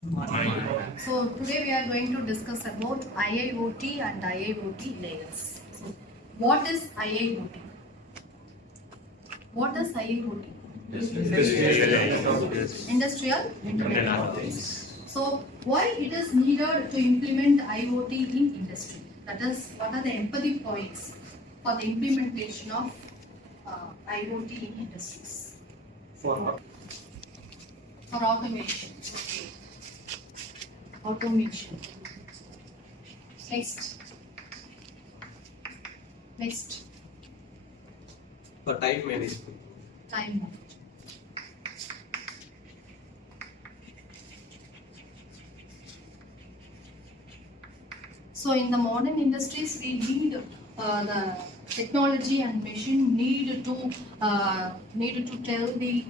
So today we are going to discuss about IIoT and IIoT layers. So what is IIoT? What is IIoT? Industrial Internet of Things. So why it is needed to implement IoT in industry? That is, what are the empathy points for the implementation of IoT in industries? For automation. Okay. Automation. Next. For time management. Time management. So in the modern industries, we need the technology and machine need to tell the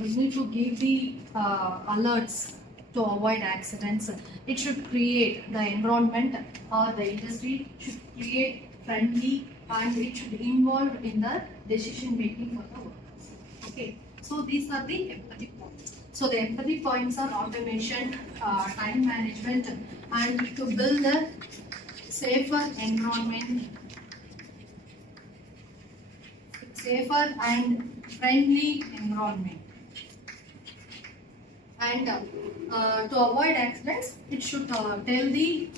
need to give the alerts to avoid accidents. It should create the environment or the industry should create friendly and it should involve in the decision making for the workers. Okay, so these are the empathy points. So the empathy points are automation, time management, and to build a safer environment, safer and friendly environment. And to avoid accidents, it should tell the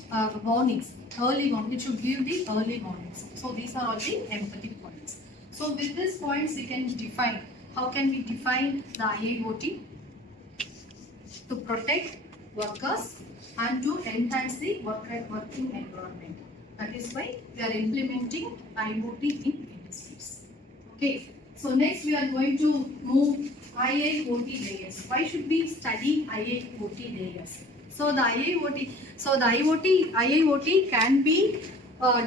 warnings, early warnings. It should give the early warnings. So these are all the empathy points. So with these points, we can define. How can we define the IIoT? To protect workers and to enhance the working environment. That is why we are implementing IoT in industries. Okay. So next we are going to move IIoT layers. Why should we study IIoT layers? So the IIoT can be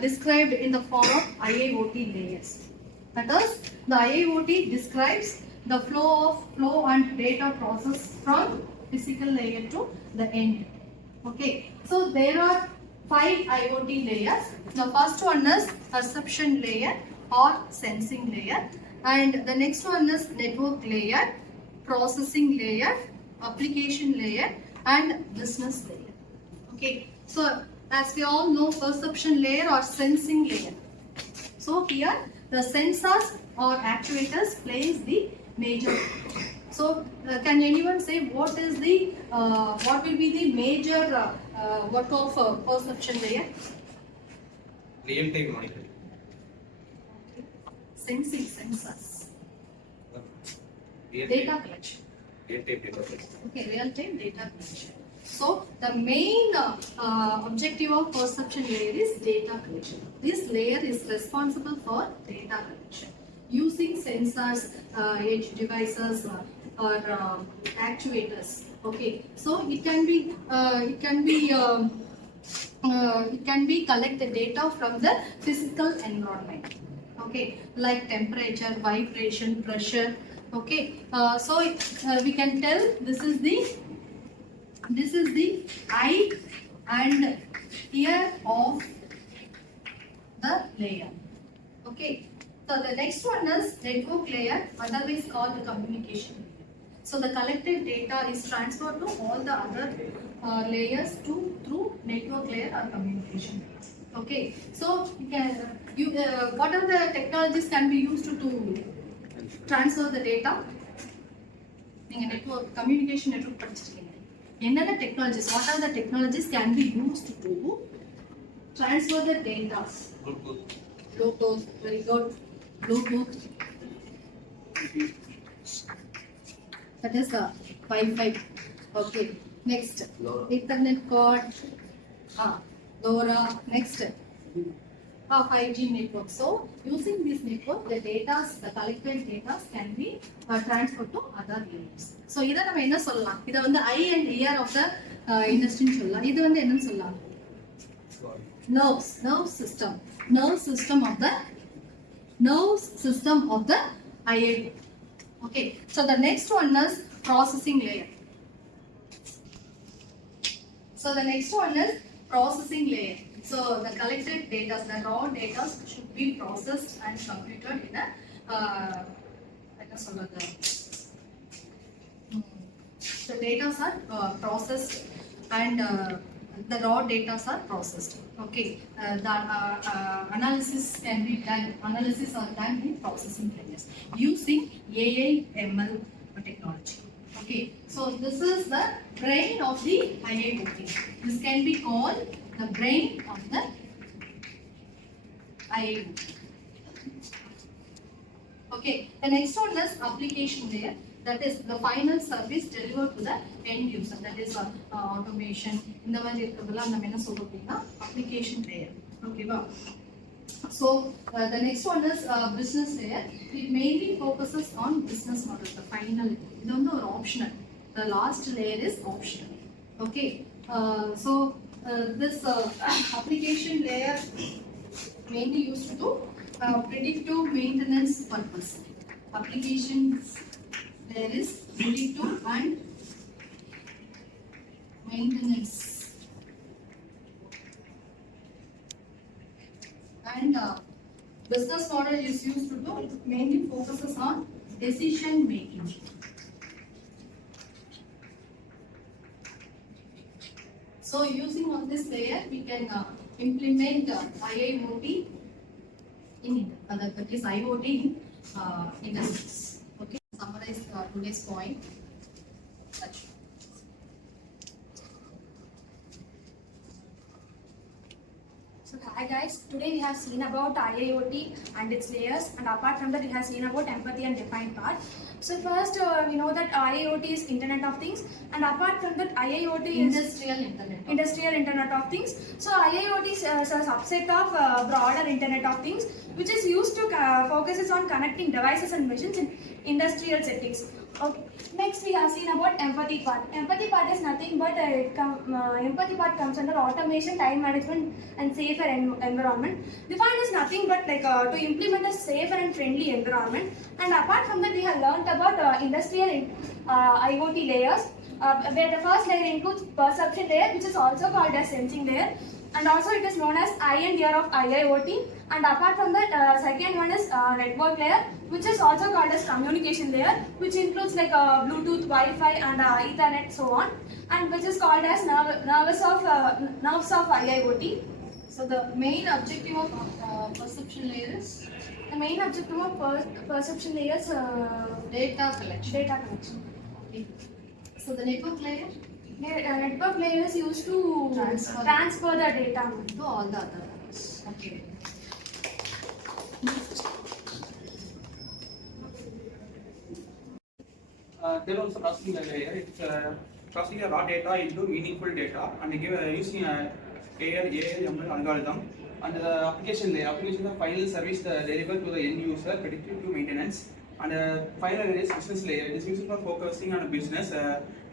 described in the form of IIoT layers. That is, the IIoT describes the flow and data process from physical layer to the end. Okay. So there are 5 IoT layers. The first one is perception layer or sensing layer. And the next one is network layer, processing layer, application layer, and business layer. Okay, so as we all know, perception layer or sensing layer. So here the sensors or actuators plays the major role. So can anyone say what is the what will be the major work of perception layer? Real-time monitoring. Sensing sensors. Real-time Data collection. data collection. Okay, real-time data collection. So the main objective of perception layer is data collection. This layer is responsible for data collection using sensors, edge devices, or actuators. Okay, so it can be collect the data from the physical environment. Okay, like temperature, vibration, pressure. Okay, so we can tell this is the eye and ear of the layer. Okay, so the next one is network layer, otherwise called the communication layer. So the collected data is transferred to all the other layers through network layer or communication layer. Okay, so what are the technologies can be used to transfer the data? நீங்கள் network communication network படிச்சிருக்கீங்க. என்னென்ன technologies? What are the technologies can be used to transfer the data? Bluetooth, very good. Bluetooth. That is Wi-Fi. Okay. Next, Ethernet cord. LoRa. Next, 5G network. So, using this network, the collected data can be transferred to other layers. So, இதை நம்ம என்ன சொல்லலாம்? இதை வந்து eye and ear of the industry சொல்லலாம். இது வந்து என்னன்னு சொல்லலாம்? Nerve system of the IIoT. Okay. So, the next one is processing layer. So, the next one is processing layer. So the collected data, the raw data should be processed and computed in a data are processed and the raw data are processed. Okay, analysis can be done. Analysis are done in processing layers using AI ML technology. Okay, so this is the brain of the IIoT. This can be called the brain of the IIoT. Okay, the next one is application layer. That is the final service delivered to the end user. That is automation. இந்த மாதிரி இருக்கிறதெல்லாம் நம்ம என்ன சொல்றோம் அப்படின்னா application layer. ஓகேவா? So the next one is business layer. It mainly focuses on business model. The final. இது வந்து ஒரு optional. The last layer is optional. Okay. So this application layer mainly used to do predictive maintenance purpose. Application layer is predictive and maintenance. And business model is used to do, it mainly focuses on decision making. So using on this layer, we can implement IIoT in that is IoT in industries. Okay, summarize today's point. So hi guys, today we have seen about IIoT and its layers, and apart from that we have seen about empathy and defined part. So first we know that IIoT is Internet of Things, and apart from that IIoT is Industrial Internet of Things. So IIoT is a subset of broader Internet of Things, which is used to focuses on connecting devices and machines in industrial settings. Okay. Next we have seen about empathy part. Empathy part is nothing but empathy part comes under automation, time management and safer environment. Defined is nothing but like to implement a safer and friendly environment. And apart from that we have learnt about industrial IoT layers, where the first layer includes perception layer, which is also called as sensing layer, and also it is known as eye and ear of IIoT. And apart from that, second one is network layer, which is also called as communication layer, which includes like Bluetooth, Wi-Fi and Ethernet, so on, and which is called as nerves of IIoT. So the main objective of perception layer is? The main objective of perception layer is data collection. Okay. So the network layer? Network layer is used to transfer the data to all the other layers. Okay. There is also processing layer. It's processing raw data into meaningful data and using AI/ML algorithm. And the application layer, application the final service delivered to the end user, predictive to maintenance. And final layer is business layer. It is used for focusing on business,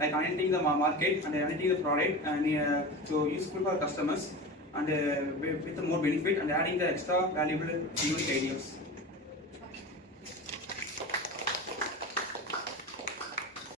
like analyzing the market and analyzing the product, and so useful for customers, and with more benefit and adding the extra valuable unique ideas.